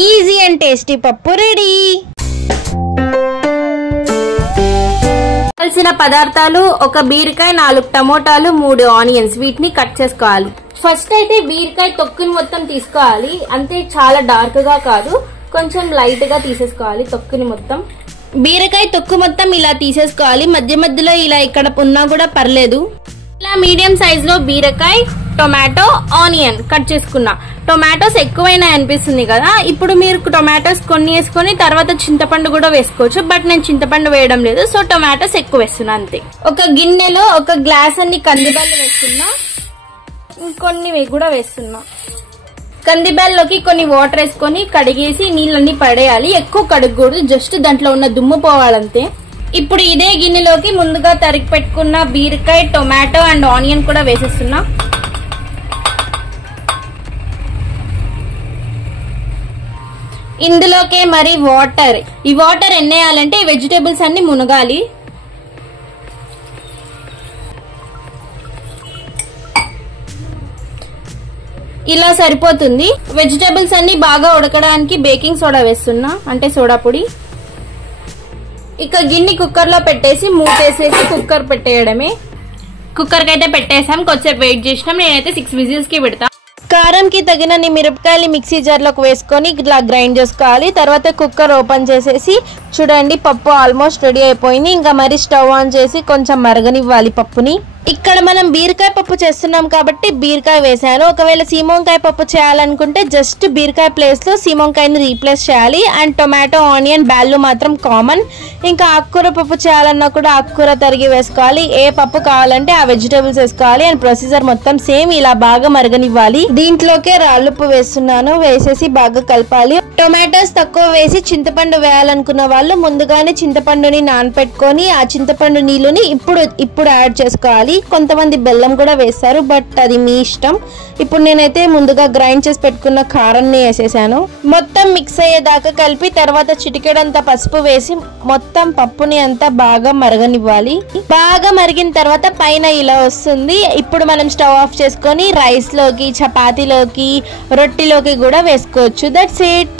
Easy and tasty పప్పు ready. కావాల్సిన పదార్థాలు: ఒక బీరకాయ, 4 టమోటాలు, 3 ఆనియన్స్. వీటిని కట్ చేసుకోవాలి. ఫస్ట్ అయితే బీరకాయ తొక్కుని మొత్తం తీసుకోవాలి. అంతే, చాలా డార్క్ గా కాదు, కొంచెం లైట్ గా తీసేసుకోవాలి తొక్కుని మొత్తం. బీరకాయ తొక్కు మొత్తం ఇలా తీసేసుకోవాలి. మధ్య మధ్యలో ఇలా ఇక్కడ ఉన్నా కూడా పర్లేదు. ఇలా మీడియం సైజ్ లో బీరకాయ, టొమాటో, ఆనియన్ కట్ చేసుకున్నా. టొమాటోస్ ఎక్కువైనా అనిపిస్తుంది కదా, ఇప్పుడు మీరు టొమాటోస్ కొన్ని వేసుకొని తర్వాత చింతపండు కూడా వేసుకోవచ్చు. బట్ నేను చింతపండు వేయడం లేదు, సో టొమాటోస్ ఎక్కువ వేస్తున్నా అంతే. ఒక గిన్నెలో 1 గ్లాస్ అన్ని కందిబ్యాళ్ళు వేస్తున్నా, ఇంకొన్ని కూడా వేస్తున్నా. కందిబ్యాల్లోకి కొన్ని వాటర్ వేసుకొని కడిగేసి నీళ్ళన్నీ పడేయాలి. ఎక్కువ కడగకూడదు, జస్ట్ దాంట్లో ఉన్న దుమ్ము పోవాలంతే. ఇప్పుడు ఇదే గిన్నెలోకి ముందుగా తరిగి పెట్టుకున్న బీరకాయ, టొమాటో అండ్ ఆనియన్ కూడా వేసేస్తున్నా. ఇందులోకే మరి వాటర్. ఈ వాటర్ ఎన్నేయాలంటే వెజిటేబుల్స్ అన్ని మునగాలి. ఇలా సరిపోతుంది. వెజిటేబుల్స్ అన్ని బాగా ఉడకడానికి బేకింగ్ సోడా వేస్తున్నా, అంటే సోడా పొడి. ఇక గిన్నె కుక్కర్ లో పెట్టేసి మూతేసేసి కుక్కర్ పెట్టేయడమే. కుక్కర్ కి అయితే పెట్టేసాం, కొద్దిసేపు వెయిట్ చేసినాం. నేనైతే 6 విజిల్స్ కి పెడతా. కారం కి తగినన్ని మిరపకాయలు మిక్సీ జార్ లోకి వేసుకొని ఇట్లా గ్రైండ్ చేసుకోవాలి. తర్వాత కుక్కర్ ఓపెన్ చేసేసి చూడండి, పప్పు ఆల్మోస్ట్ రెడీ అయిపోయింది. ఇంకా మరి స్టవ్ ఆన్ చేసి కొంచెం మరగనివ్వాలి పప్పుని. ఇక్కడ మనం బీరకాయ పప్పు చేస్తున్నాం కాబట్టి బీరకాయ వేసాను. ఒకవేళ సీమోంకాయ పప్పు చేయాలనుకుంటే జస్ట్ బీరకాయ ప్లేస్ లో సీమోంకాయని రీప్లేస్ చేయాలి. అండ్ టొమాటో, ఆనియన్, బ్యాళ్ళు మాత్రం కామన్. ఇంకా ఆకుకూర పప్పు చేయాలన్నా కూడా ఆకుకూర తరిగి వేసుకోవాలి. ఏ పప్పు కావాలంటే ఆ వెజిటేబుల్స్ వేసుకోవాలి. అండ్ ప్రొసీజర్ మొత్తం సేమ్. ఇలా బాగా మరగనివ్వాలి. దీంట్లోకే రాళ్ళుప్పు వేస్తున్నాను, వేసేసి బాగా కలపాలి. టొమాటోస్ తక్కువ వేసి చింతపండు వేయాలనుకున్న వాళ్ళు ముందుగానే చింతపండుని నానపెట్టుకొని ఆ చింతపండు నీళ్ళని ఇప్పుడు యాడ్ చేసుకోవాలి. కొంతమంది బెల్లం కూడా వేస్తారు, బట్ అది మీ ఇష్టం. ఇప్పుడు నేనైతే ముందుగా గ్రైండ్ చేసి పెట్టుకున్న కారాన్ని వేసేసాను. మొత్తం మిక్స్ అయ్యేదాకా కలిపి తర్వాత చిటికెడంత పసుపు వేసి మొత్తం పప్పుని అంతా బాగా మరగనివ్వాలి. బాగా మరిగిన తర్వాత పైన ఇలా వస్తుంది. ఇప్పుడు మనం స్టవ్ ఆఫ్ చేసుకొని రైస్ లోకి, చపాతీలోకి, రొట్టెలోకి కూడా వేసుకోవచ్చు. That's it.